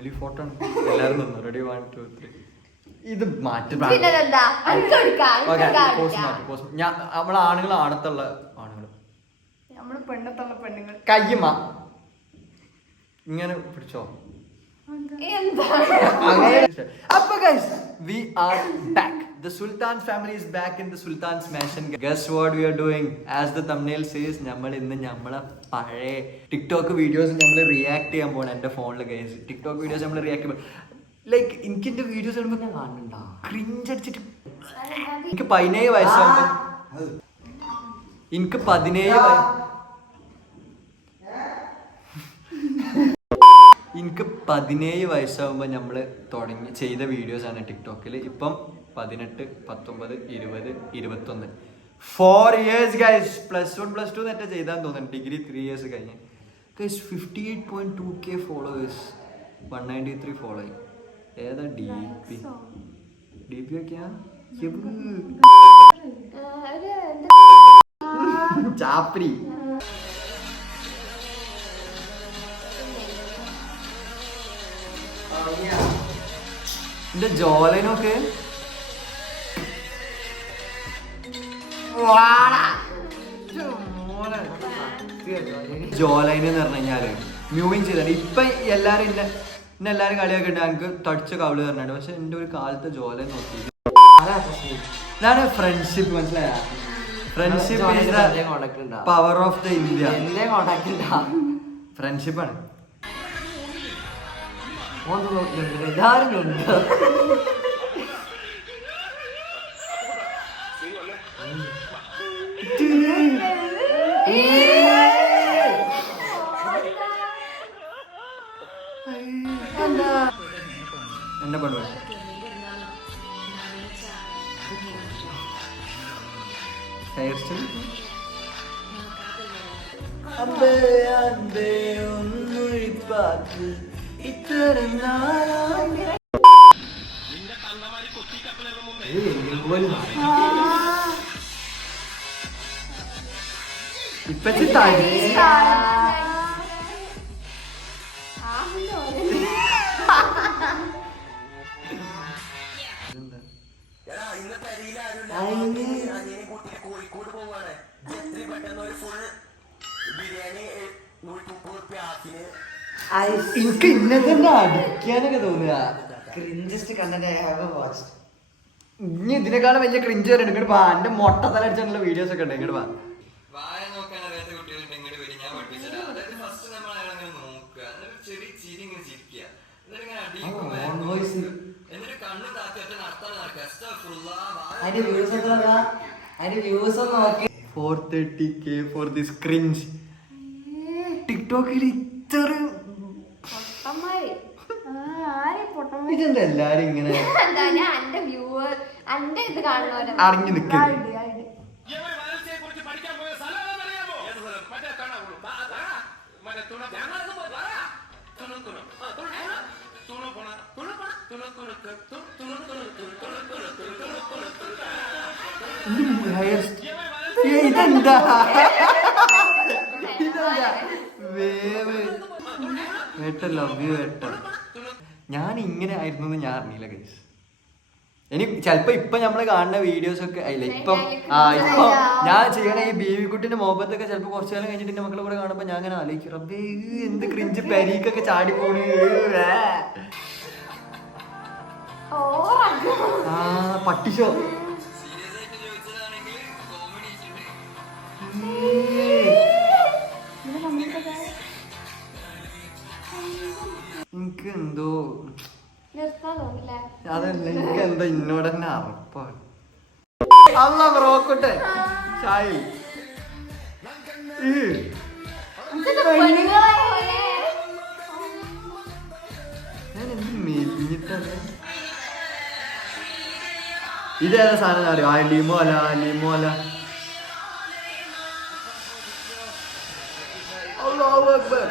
Family photo ആണ്. എല്ലാവരും നിന്നു. റെഡി 1 2 3. ഇത് മാറ്റി നമ്മളെ ആണുങ്ങൾ ആണത്തുള്ള ആണുങ്ങൾ കയ്യമ്മ ഇങ്ങനെ പിടിച്ചോ. അപ്പൊ guys, we are back. The Sultan's family is back in the Sultan's mansion. Guess what we are doing? As the thumbnail says, നമ്മൾ ഇന്ന് നമ്മളെ പഴയ ടിക്ടോക്ക് വീഡിയോസ് നമ്മൾ റിയാക്ട് ചെയ്യാൻ പോകണം. എൻ്റെ ഫോണിൽ ഗൈസ് ടിക്ടോക്ക് വീഡിയോസ് നമ്മൾ റിയാക്ട് ചെയ്യുമ്പോൾ ലൈക്ക് എനിക്ക് എൻ്റെ വീഡിയോസ് കാണുമ്പോൾ ഞാൻ കാണുന്നുണ്ടോ ക്രിഞ്ച് അടിച്ചിട്ട്. എനിക്ക് 17 വയസ്സാകുമ്പോൾ എനിക്ക് 17 വയസ്സാകുമ്പോൾ നമ്മൾ തുടങ്ങി ചെയ്ത വീഡിയോസാണ് ടിക്ടോക്കിൽ. ഇപ്പം 18 19 20 21 4 years ഗൈസ്. +1 +2 നെറ്റ് ചെയ്താന്ന് തോന്നുന്നു. ഡിഗ്രി 3 years കഴിഞ്ഞ് ഗൈസ്. 58.2K followers, 193 following. ഏതാ ഡി പി ഒക്കെയാ ചാപ്രി. എന്റെ ജോലൈനൊക്കെ ജോലൈൻ എന്ന് പറഞ്ഞു കഴിഞ്ഞാല് മ്യൂവിങ് ചെയ്തിട്ടുണ്ട്. ഇപ്പൊ എല്ലാരും എന്നെ എല്ലാരും കളിയൊക്കെ ഉണ്ട്. എനിക്ക് തടിച്ച കവിള് തരുന്നുണ്ട്. പക്ഷെ എന്റെ ഒരു കാലത്തെ ജോലൈൻ നോക്കി ഇതാണ് ഫ്രണ്ട്ഷിപ്പ്. മനസ്സിലായ? Friendship power of the India. ഫ്രണ്ട്ഷിപ്പാണ്. എന്നെ പണ്ട് ഹെയർ സ്റ്റൈൽ ഇപ്പത്തെ കോഴിക്കോട് പോവാണ്. പെട്ടെന്ന് ഒരു ഫുൾ ബിരിയാണി 130 എനിക്ക് ഇന്നത്തെ അടിക്കാനൊക്കെ തോന്നുക. ഇനി ഇതിനേക്കാളും വലിയ ക്രിഞ്ച് വരെ ഇങ്ങോട്ട് പാ. എന്റെ മൊട്ട തല അടിച്ചാലുള്ള വീഡിയോസ് ഒക്കെ ഉണ്ട്. ഇങ്ങോട്ട് പാ. വായ നോക്കാൻ അറിയാത്ത കുട്ടികളുണ്ട്. ഇങ്ങോട്ട് വരും, ഞാൻ പഠിപ്പിച്ചത്. അതായത് ഫസ്റ്റ് നമ്മൾ അയാളങ്ങനെ നോക്കുക, എന്നിട്ട് ചെറിയ ചിരി ഇങ്ങനെ ചിരിക്കുക, എന്നിട്ട് ഇങ്ങനെ അടിക്കുമ്പോൾ എന്നിട്ട് കണ്ണ് താത്തിട്ട് നടത്താൻ നടക്കുക. 430K for this cringe. ടിക്ടോക്കിൽ ഇത്ര ഇതെന്താ എല്ലാരും ഇങ്ങനെ അറിഞ്ഞു നിൽക്കുക. ഇതെന്താ ലവ് യു ഏട്ട. ഞാൻ ഇങ്ങനെ ആയിരുന്നു ഞാൻ അറിഞ്ഞില്ല ഗൈസ്. ഇനി ചിലപ്പോ ഇപ്പൊ നമ്മള് കാണുന്ന വീഡിയോസ് ഒക്കെ അല്ല ഇപ്പം ഇപ്പൊ ഞാൻ ചെയ്യണ ഈ ബേബിക്കുട്ടിന്റെ മുഖത്തൊക്കെ ചിലപ്പോ കുറച്ചു കാലം കഴിഞ്ഞിട്ട് എന്റെ മക്കളെ കൂടെ കാണുമ്പോ ഞാൻ അങ്ങനെ ആലോചിക്കും, റബ്ബേ എന്ത് ക്രിഞ്ച് പരീക്കൊക്കെ ചാടി പോണു. പട്ടിഷോ എനിക്ക് എന്തോ അതല്ല, എനിക്ക് എന്താ ഇന്നോട് തന്നെ അറപ്പാണ്. അല്ല ബ്രോക്കട്ടെ ചായ ഞാൻ എന്ത് മെലിഞ്ഞിട്ടല്ലേ. ഇതേതാ സാധനം അറിയോ? അലിമോല അലിമോല. അല്ലാഹു അക്ബർ.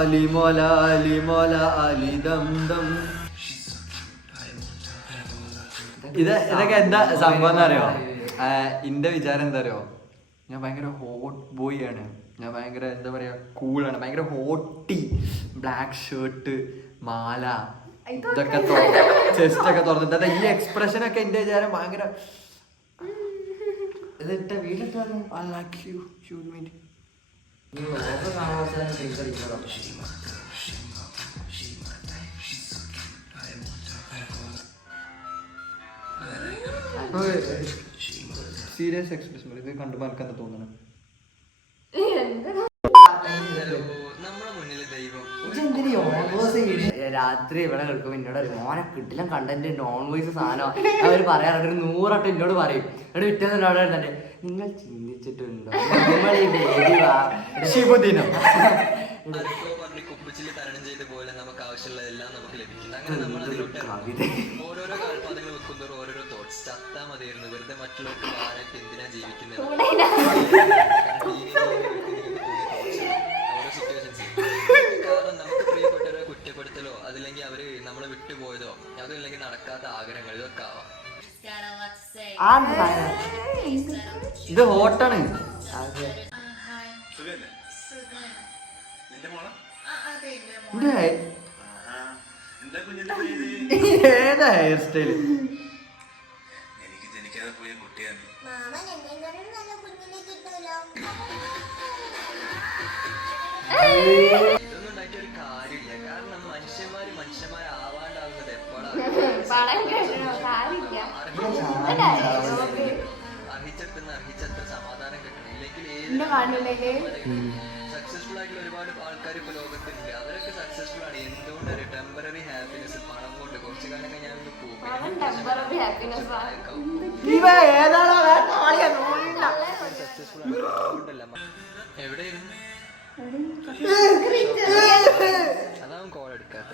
അലിമോല അലിമോല അലി ദം ദം. ഇതൊക്കെ എന്താ സംഭവം എന്നറിയോ? എന്റെ വിചാരം എന്താ അറിയോ, ഞാൻ ഭയങ്കര ഹോട്ട് ബോയ് ആണ്. ഞാൻ ഭയങ്കര എന്താ പറയാ കൂളാണ്, ഭയങ്കര ഹോട്ടി. ബ്ലാക്ക് ഷർട്ട്, മാല ഇതൊക്കെ ചെസ്റ്റ് ഒക്കെ തുറന്നിട്ട് അതാ ഈ എക്സ്പ്രഷൻ ഒക്കെ എന്റെ വിചാരം ഭയങ്കര ഇതിട്ട വീട്ടിലിട്ട് സീരിയസ് എക്സ്പ്രഷൻ ഇത് കണ്ടുമ്പോ എനിക്ക് എന്താ തോന്നണം നമ്മളെ മുന്നിൽ ദൈവം രാത്രി ഇവിടെ കേൾക്കും എന്നോട് ഒരു മോനെ കിട്ടില്ല കണ്ടന്റ് നോൺ വോയിസ് സാധനം അവർ പറയാറുണ്ട് ഒരു 100 വട്ടം എന്നോട് പറയും എന്നിട്ട് വിറ്റേന്ന് അവിടെ തന്നെ നിങ്ങൾ ചിന്തിച്ചിട്ടുണ്ടോ നമ്മൾ ഈ baby ശിവദിനം കുപ്പിച്ചില് തരണം ചെയ്ത പോലെ നമുക്ക് ആവശ്യമുള്ളതെല്ലാം നമുക്ക് ലഭിക്കും അങ്ങനെ നമ്മൾ അതിലോട്ട് ഓരോരോ കാൽപാതങ്ങൾ വെക്കുന്നവർ ഓരോരോ തോട്ട്സ് ചത്താ മതിയായിരുന്നു വെറുതെ മറ്റുള്ളവർക്ക് വാരായിട്ട് എന്തിനാ ജീവിക്കുന്നത് ഓരോ സിറ്റുവേഷൻസ് കാരണം നമുക്ക് പ്രിയപ്പെട്ടവരെ കുറ്റപ്പെടുത്തലോ അതില്ലെങ്കിൽ അവര് നമ്മളെ വിട്ടുപോയതോ അതല്ലെങ്കിൽ നടക്കാത്ത ആഗ്രഹങ്ങൾ ഇതൊക്കെ ആവാം. ഇത് ഹോട്ടാണ് ഏതാ ഹെയർ സ്റ്റൈല് എനിക്ക് ജനിക്കാതെ പോയ കുട്ടിയാണ്. ഇതൊന്നും ഉണ്ടായിട്ട് ഒരു കാര്യമില്ല കാരണം മനുഷ്യന്മാരാവാണ്ടാവുന്നത് എപ്പോഴാണ് അർഹിച്ചത്ര സമാധാനം കിട്ടണം ഇല്ലെങ്കിൽ സക്സസ്ഫുൾ ആയിട്ടുള്ള ഒരുപാട് ആൾക്കാർ ഇപ്പൊ ലോകത്തുണ്ട് അവരൊക്കെ സക്സസ്ഫുൾ ആണ് എന്തുകൊണ്ടൊരു ടെമ്പററി ഹാപ്പിനെസ് പണം കൊണ്ട് കുറച്ചു കാലം കഴിഞ്ഞാൽ പോകും സക്സസ്ഫുൾ ആണ് എവിടെയായിരുന്നു അതാവും കോൾ എടുക്കാത്ത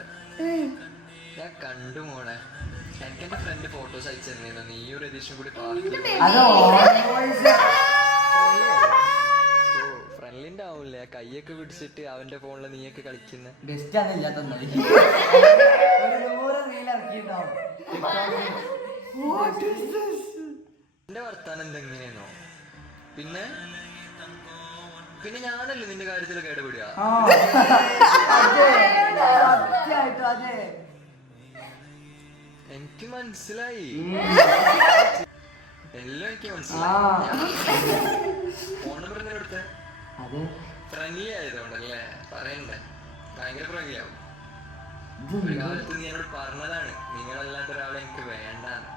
ഞാൻ കണ്ടു മോളെ എനിക്ക് എന്റെ ഫ്രണ്ട് ഫോട്ടോസ് അയച്ചു തന്നിരുന്നു നീയും രതീഷും കൂടി ഫ്രണ്ട്ലിന്റെ ആവൂല്ലേ കൈയൊക്കെ പിടിച്ചിട്ട് അവന്റെ ഫോണില് നീയൊക്കെ കളിക്കുന്ന ബെസ്റ്റ് ആണ് ഇല്ലാത്ത എന്റെ വർത്താനം എന്തെങ്ങനെയാണോ പിന്നെ പിന്നെ ഞാനല്ലേ നിന്റെ കാര്യത്തിൽ കേടുപിടുക എനിക്ക് മനസ്സിലായി എല്ലാം എനിക്ക് മനസ്സിലായി ഫോൺ നമ്പർ എന്തിനാ എടുത്തേ ഫ്രണ്ട്ലി ആയതുകൊണ്ടല്ലേ പറയണ്ടേ ഭയങ്കര ഫ്രണ്ട്ലി ആവും ഒരു കാലത്ത് നീ എന്നോട് പറഞ്ഞതാണ് നിങ്ങളല്ലാണ്ട് ഒരാളെ എനിക്ക് വേണ്ടാന്ന്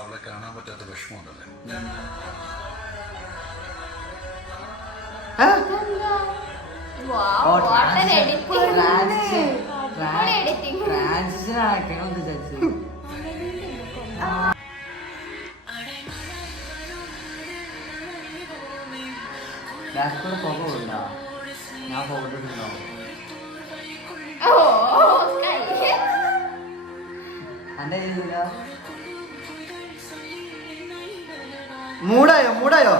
അവളെ കാണാൻ പറ്റാത്ത വിഷമമുണ്ടല്ലേ? ട്രാൻസിഷൻ ആക്കണം വിചാരിച്ചു ഡാഷ്ബോർഡ് ഫോട്ടോ ഉണ്ടോ ഞാൻ ഫോട്ടോ എടുക്കണോ എന്റെ കയ്യിലില്ല മൂടായോ മൂടായോ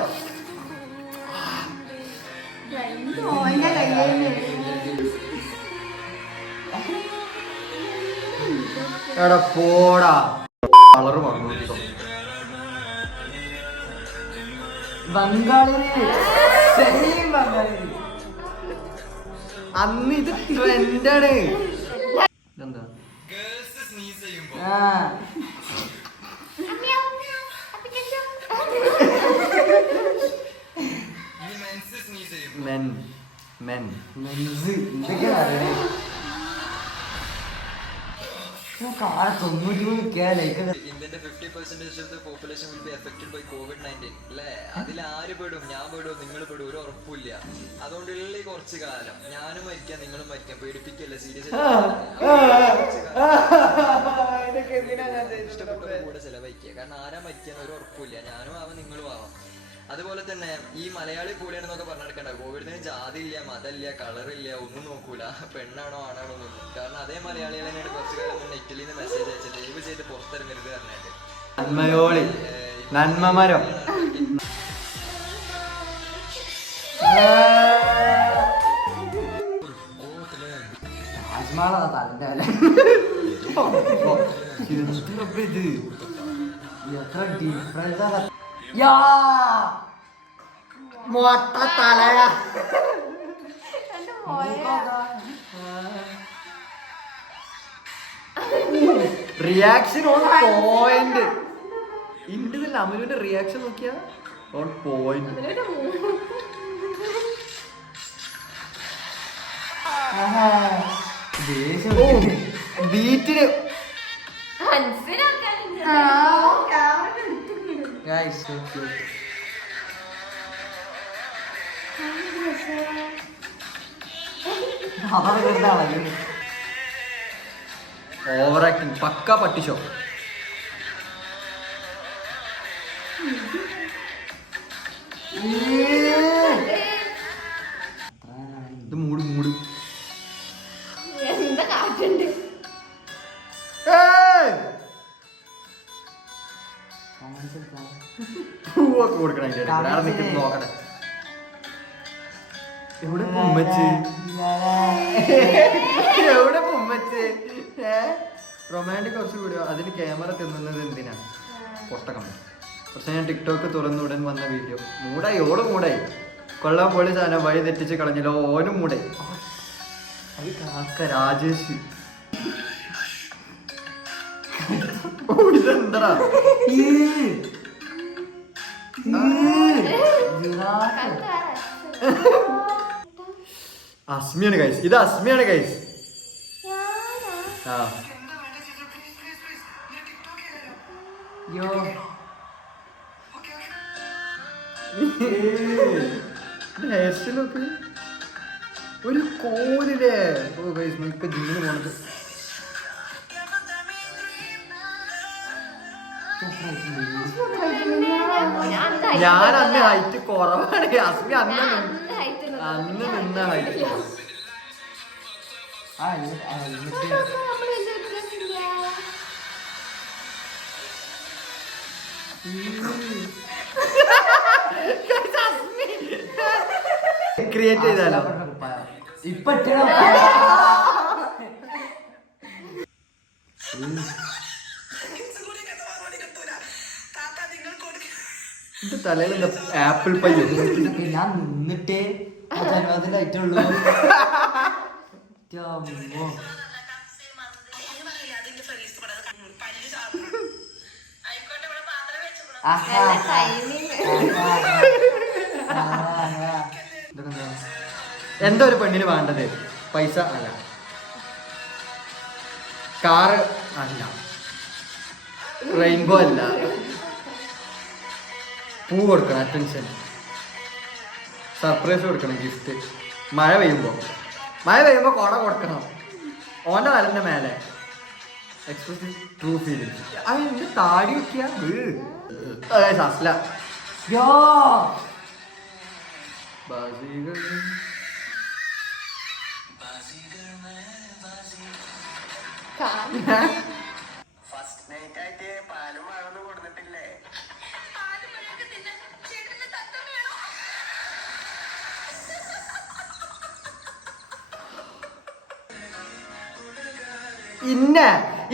എടാ പോടാ കളറ് പറഞ്ഞു ബംഗാളിന് ബംഗാളി അന്ന് ഇത് ട്രെൻഡാണ് ഇതെന്താ ആ മെൻ മെൻ മെൻസ് എന്തൊക്കെയാ അറിയണേ കാളെ 93K ലൈക്ക് ഇന്ത്യന്റെ 50% of the population will be affected by COVID-19 അല്ലേ അതിൽ ആര് പെടും ഞാൻ പെടും നിങ്ങൾ പെടും ഒരു ഉറപ്പില്ല അതുകൊണ്ടുള്ള ഈ കുറച്ച് കാലം ഞാനും മരിക്കാം നിങ്ങളും മരിക്കാം പേടിപ്പിക്കല്ലേ സീരിയസ് ഇഷ്ടപ്പെട്ട കൂടെ ചെലവഴിക്കുക കാരണം ആരാ മരിക്കാന്ന് ഒരു ഉറപ്പില്ല ഞാനും ആവാം നിങ്ങളും ആവാം അതുപോലെ തന്നെ ഈ മലയാളി കൂടെയാണെന്നൊക്കെ പറഞ്ഞെടുക്കണ്ട കോവിഡിന് ജാതി ഇല്ല മതമില്ല കളറില്ല ഒന്നും നോക്കൂല പെണ്ണാണോ ആണാണോ ഒന്നും കാരണം അതേ മലയാളികൾ തന്നെയാണ് കുറച്ചു കാലം മുന്നേ ഇറ്റലിയിൽ നിന്ന് മെസ്സേജ് അയച്ചത് ദയവ് ചെയ്ത് പുറത്തിറങ്ങരുത് പറഞ്ഞിട്ട് നന്മയോളി നന്മമരം താജ്മഹൽ തലന്റെ വില ഇത് എത്ര ഡിഫറൻസ് യാ മൊട്ട തലയാ റിയാക്ഷൻ ഓൺ പോയിന്റ്. ഇന്ത്യയിൽ അമലുവിന്റെ റിയാക്ഷൻ നോക്കിയാ ഓൺ പോയിന്റ്. ബീറ്റിന് ഓവർ ആക്ടിങ് പക്ക പട്ടിഷോ. ഇത് മൂട് മൂട്. എന്താ കാറ്റുണ്ട് പൂവൊക്കെ കൊടുക്കണം അതിന്റെ ഇടയിൽ. ഒരാളെ നിൽക്കുന്നു നോക്കട്ടെ. എവിടെ പൊമ്മച്ച് എവിടെ പൊമ്മച്ച് റൊമാൻറ്റിക് കുറച്ച് വീഡിയോ. അതിന് ക്യാമറ തിന്നുന്നത് എന്തിനാ? പൊട്ടക്കം. പക്ഷെ ഞാൻ ടിക്ടോക്ക് തുറന്നുടൻ വന്ന വീഡിയോ. മൂടായി, ഓട് മൂടായി. കൊള്ളാൻ പൊളി സാധനം വഴി തെറ്റിച്ച് കളഞ്ഞല്ലോ. ഓനും മൂടായി. അത് കാക്ക രാജേഷ്. ഇതെന്താ അസ്മിയാണ് ഗൈസ്. ഇത് അസ്മിയാണ് ഗൈസ്. ആ ഹെയർ സ്റ്റൈലൊക്കെ ഒരു കോലില്ലേ. ഓ ഗൈസ് ഇപ്പൊ ജിമ്മിന് പോണത്. ഞാൻ അന്ന് ഹൈറ്റ് കുറവാണ്. അസ്മി അന്ന് നിന്ന ഹൈറ്റ്. ക്രിയേറ്റ് ചെയ്താലോ ഇപ്പൊ ഇത് തലയിൽ എന്താ ആപ്പിൾ പൈ? ഞാൻ നിന്നിട്ടേ ജന്മത്തിന്റെ ആയിട്ടുള്ളൂ. എന്താ ഒരു പെണ്ണിന് വേണ്ടത്? പൈസ അല്ല, കാറ് അല്ല, റെയിൻബോ അല്ല, പൂ കൊടുക്കണം, അറ്റൻഷൻ, സർപ്രൈസ് കൊടുക്കണം, ഗിഫ്റ്റ്. മഴ പെയ്യുമ്പോ കുട കൊടുക്കണം. ഓന്റെ തലന്റെ മേലെ എക്സ്പ്രസ് ട്രൂ ഫീലിംഗ്. അതിന്റെ താടി വെക്കിയ അസ്ല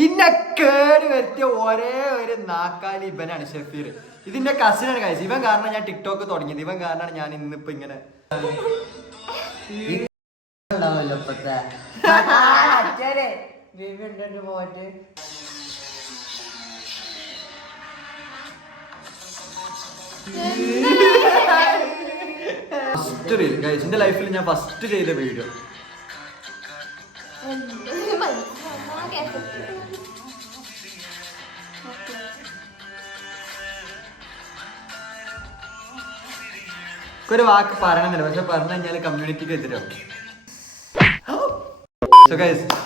ഇന്ന കേട് വരുത്തിയ ഒരേ ഒരു നാക്കാലി ഇവനാണ് ഷഫീർ. ഇതിന്റെ കസിനാണ് കഴിച്ചത്. ഇവൻ കാരണം ഞാൻ ടിക്ടോക്ക് തുടങ്ങിയത്. ഇവൻ കാരണമാണ് ഞാൻ ഇന്നിപ്പോ ഇങ്ങനെ ഫസ്റ്റ് റീൽ ഗൈസ്. എന്റെ ലൈഫിൽ ഞാൻ ഫസ്റ്റ് ചെയ്ത വീഡിയോ. ഒരു വാക്ക് പറയണമെന്നില്ല, പക്ഷെ പറഞ്ഞു കഴിഞ്ഞാൽ കമ്മ്യൂണിറ്റിക്ക് എതിരാവും.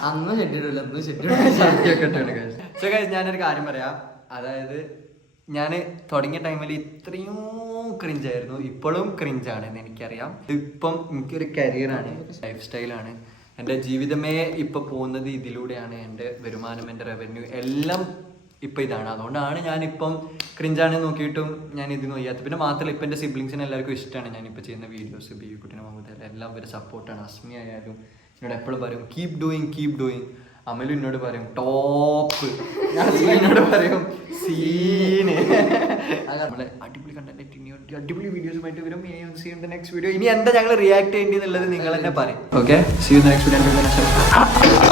അന്ന് ഷെഡ്യൂൾ ഞാനൊരു കാര്യം പറയാം. അതായത് ഞാൻ തുടങ്ങിയ ടൈമിൽ ഇത്രയും ക്രിഞ്ചായിരുന്നു. ഇപ്പോഴും ക്രിഞ്ചാണെന്ന് എനിക്കറിയാം. ഇപ്പം എനിക്കൊരു കരിയറാണ്, ലൈഫ് സ്റ്റൈലാണ്. എൻ്റെ ജീവിതമേ ഇപ്പം പോകുന്നത് ഇതിലൂടെയാണ്. എൻ്റെ വരുമാനം, എൻ്റെ റവന്യൂ എല്ലാം ഇപ്പം ഇതാണ്. അതുകൊണ്ടാണ് ഞാനിപ്പം ക്രിഞ്ചാണെന്ന് നോക്കിയിട്ടും ഞാൻ ഇതിന് വയ്യാത്ത. പിന്നെ മാത്രമല്ല ഇപ്പം എൻ്റെ സിബ്ലിങ്സിന് എല്ലാവർക്കും ഇഷ്ടമാണ് ഞാനിപ്പോൾ ചെയ്യുന്ന വീഡിയോസ്. ബീവിക്കുട്ടിനെ മഹമ്മദ് എല്ലാം ഒരു സപ്പോർട്ടാണ്. അസ്മി ആയാലും എന്നോട് എപ്പോഴും പറയും കീപ് ഡൂയിങ്. അമലു എന്നോട് പറയും ടോപ്പ്. എന്നോട് പറയും സീന്. നമ്മളെ അടിപൊളി കണ്ടന്റ്, അടിപൊളി വീഡിയോസുമായിട്ട് വരും. നെക്സ്റ്റ് വീഡിയോ ഇനി എന്താ ഞങ്ങൾ റിയാക്ട് ചെയ്യേണ്ടി എന്നുള്ളത് നിങ്ങൾ തന്നെ പറയും. Okay, see you next video.